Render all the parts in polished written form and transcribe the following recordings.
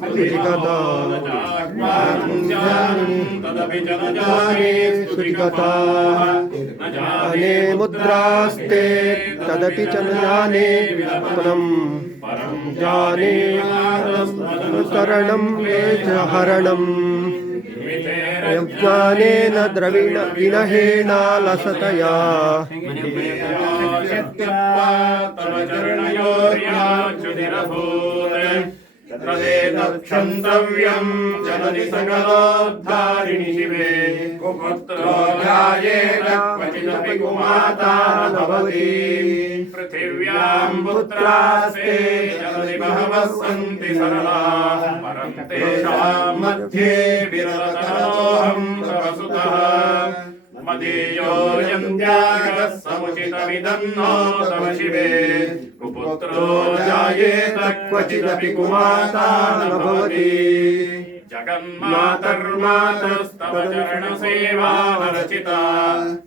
तदपि च न जाने स्तुतिकथाः न जाने मुद्रास्ते तदपि च न जाने विलपनम् परं जाने तरणं वेजहरणम् ज्ञानेन द्रविणहेनालसतया तव चरणयोर्याच्युतिरभूत् तदेतक्षन्तव्यं जननि सकलोद्धारिणि शिवे कुपुत्रो ध्यायेत क्वचिदपि कुमाता न भवति पृथिव्यां पुत्रास्ते जननि बहवः सन्ति सरलाः परं तेषां मध्ये विरलतरोऽहं प्रवसुतः मदीयोऽयं त्यागः समुचितमिदं नो तव शिवे कुपुत्रो जायेत क्वचिदपि कुमाता न भवति जगन्मातर्मातस्तव चरणसेवावरचिता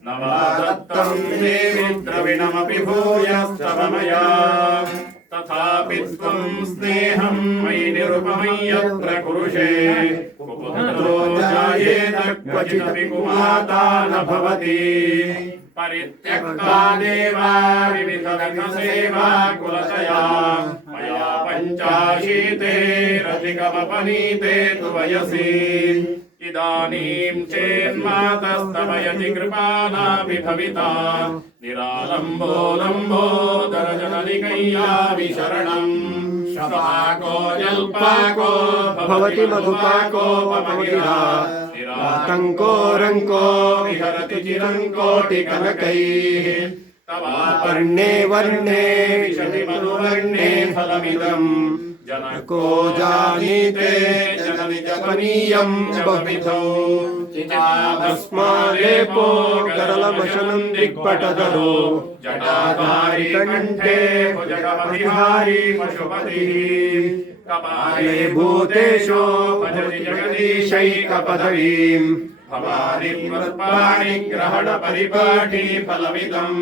न वा दत्तं देवि द्रविणमपि भूयस्तव मया तथापि त्वं स्नेहं मयि निरुपमं यत्र कुरुषे कुपुत्रो जायेत क्वचिदपि कुमाता न भवति परित्यक्ता देवा विविधविधसेवा कुलशया मया पञ्चाशीतेरधिकमपनीते तु वयसि इदानीं चेन्मातस्तव यदि कृपानापि भविता निरालम्बो लम्बोदरजननिकय्यामि शरणम् शपाको जल्पाको भवति मधुपाकोपमगिरा निरातङ्को रङ्को विहरति चिरं कोटिकनकैः तवापर्णे वर्णे विशति मधुवर्णे फलमिदम् जनको जानीते जननि जपनीयं बहुविधौ चिताभस्मालेपो करलमशनं दिक्पटधरो जटाधारी कण्ठे भुजगमधिहारी पशुपतिः कपाले भूतेषु भजति जगदीशैकपदवीम् भवानि पुष्पाणि ग्रहण परिपाठी फलमिदम्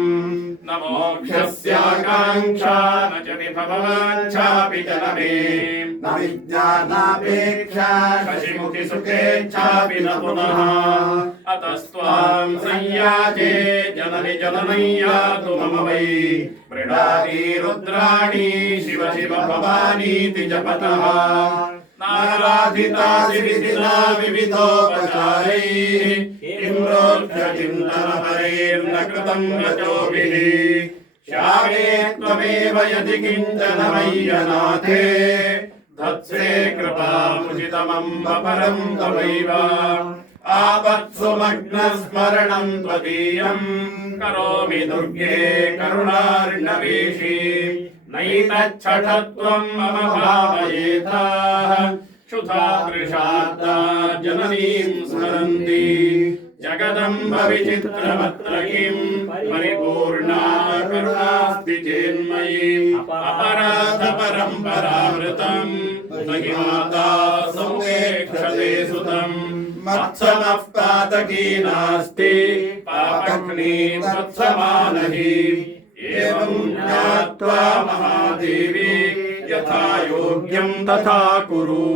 न मोक्षस्याकाङ्क्षा न च विभवाञ्छापि च न मे न विज्ञानापेक्षा शशिमुखि सुखेच्छापि न पुनः अतस्त्वां संयाचे जननि जननय्यातु मम वै मृडानी रुद्राणि शिव शिव भवानीति जपतः नाराधितादिविधिना विविधोपचारैः इन्द्रोऽर्थचिन्तनपरैर्न कृतं रजोभिः श्यामे त्वमेव यदि किञ्चन मय्यनाथे धत्से कृपामुचितमम्ब परं तवैव आपत्सु मग्नस्मरणं त्वदीयं करोमि दुर्गे करुणार्णवेशी नैतच्छठत्वं मम भावयेथाः क्षुधादृशाद्दा जननीं स्मरन्ति जगदम्ब विचित्रमत्र किं परिपूर्णा करुणास्ति चेन्मयि अपराधपरम्परामृतं नहि माता समुपेक्षते सुतं मत्समः पातकी नास्ति पापग्निं तत्समानहि एवं ज्ञात्वा महादेवी यथा योग्यं तथा कुरु।